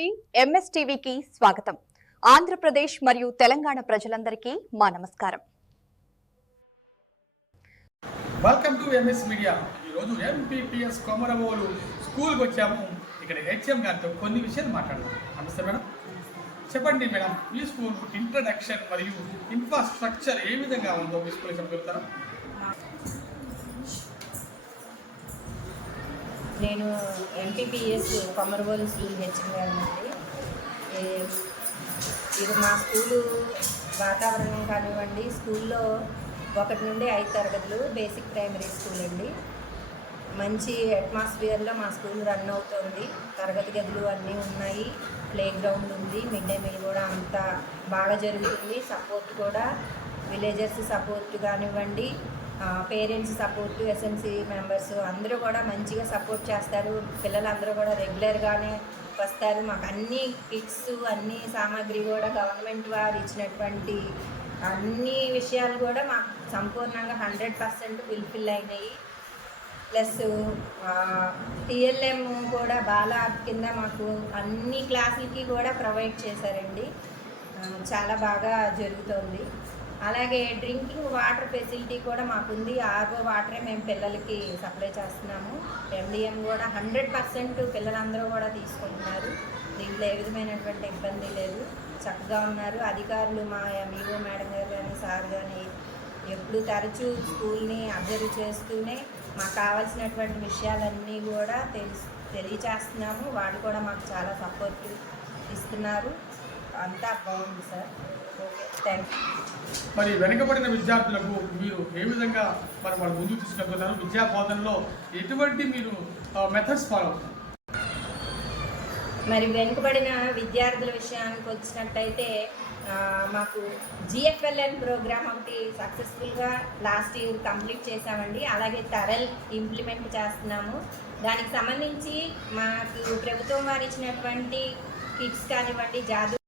TV MS టీవీకి స్వాగతం. ఆంధ్రప్రదేశ్ మరియు తెలంగాణ ప్రజలందరికీ మా నమస్కారం. Welcome to MS media. ఈరోజు ఎంపీపీఎస్ కొమరవోలు స్కూల్కి వచ్చాము. ఇక్కడ హెచ్ఎం గారితో కొన్ని విషయాలు మాట్లాడదాం. నమస్తే మేడం. చెప్పండి మేడం, ఈ స్కూల్ ఇంట్రడక్షన్ మరియు ఇన్ఫ్రాస్ట్రక్చర్ ఏ విధంగా ఉందో మీ స్కూల్ చెప్పగలుగుతారా? నేను ఎంపీపీఎస్ కొమరవోలు స్కూల్ హెచ్ఎం గారినండి. ఇది మా స్కూలు వాతావరణం కానివ్వండి, స్కూల్లో 1 నుండి 5 తరగతులు బేసిక్ ప్రైమరీ స్కూల్ అండి. మంచి అట్మాస్ఫియర్లో మా స్కూల్ రన్ అవుతుంది. తరగతి గదులు అన్నీ ఉన్నాయి, ప్లే గ్రౌండ్ ఉంది, మిడ్ డే మీల్ కూడా అంతా బాగా జరుగుతుంది. సపోర్ట్ కూడా విలేజర్స్ సపోర్ట్ కానివ్వండి, పేరెంట్స్ సపోర్ట్, ఎస్ఎంసీ మెంబర్స్ అందరూ కూడా మంచిగా సపోర్ట్ చేస్తారు. పిల్లలందరూ కూడా రెగ్యులర్గానే వస్తారు. మాకు అన్ని కిట్స్ అన్ని సామాగ్రి కూడా గవర్నమెంట్ వారు ఇచ్చినటువంటి అన్ని విషయాలు కూడా మాకు సంపూర్ణంగా 100% ఫుల్ఫిల్ అయినాయి. ప్లస్ టిఎల్ఎం కూడా బాలా కింద మాకు అన్ని క్లాసులకి కూడా ప్రొవైడ్ చేశారండి. చాలా బాగా జరుగుతుంది. అలాగే డ్రింకింగ్ వాటర్ ఫెసిలిటీ కూడా మాకుంది. ఆర్ఓ వాటరే మేము పిల్లలకి సప్లై చేస్తున్నాము. ఎండిఎం కూడా 100% పిల్లలందరూ కూడా తీసుకుంటున్నారు. దీంట్లో ఏ విధమైనటువంటి ఇబ్బంది లేదు, చక్కగా ఉన్నారు. అధికారులు మా ఎంఈఓ మేడం గారు కానీ సార్ కానీ ఎప్పుడు తరచూ స్కూల్ని అబ్జర్వ్ చేస్తూనే మాకు కావాల్సినటువంటి విషయాలన్నీ కూడా తెలియచేస్తున్నాము. వాళ్ళు కూడా మాకు చాలా సపోర్ట్ ఇస్తున్నారు. అంతా బాగుంది సార్. Okay, thank you. మరి వెనుకబడిన విద్యార్థులకు మీరు ఏ విధంగా వాళ్ళు ముందుకు తీసుకెళ్తున్నారు? విద్యా బోధనలో ఎటువంటి మీరు మెథడ్స్ ఫాలో అవుతున్నారు? మరి వెనుకబడిన విద్యార్థుల విషయానికి వచ్చినట్టయితే మాకు జిఎఫ్ఎల్ఎన్ ప్రోగ్రామ్ ఒకటి సక్సెస్ఫుల్గా లాస్ట్ ఇయర్ కంప్లీట్ చేసామండి. అలాగే టరల్ ఇంప్లిమెంట్ చేస్తున్నాము. దానికి సంబంధించి మాకు ప్రభుత్వం వారు ఇచ్చినటువంటి కిట్స్ కానివ్వండి, జాదు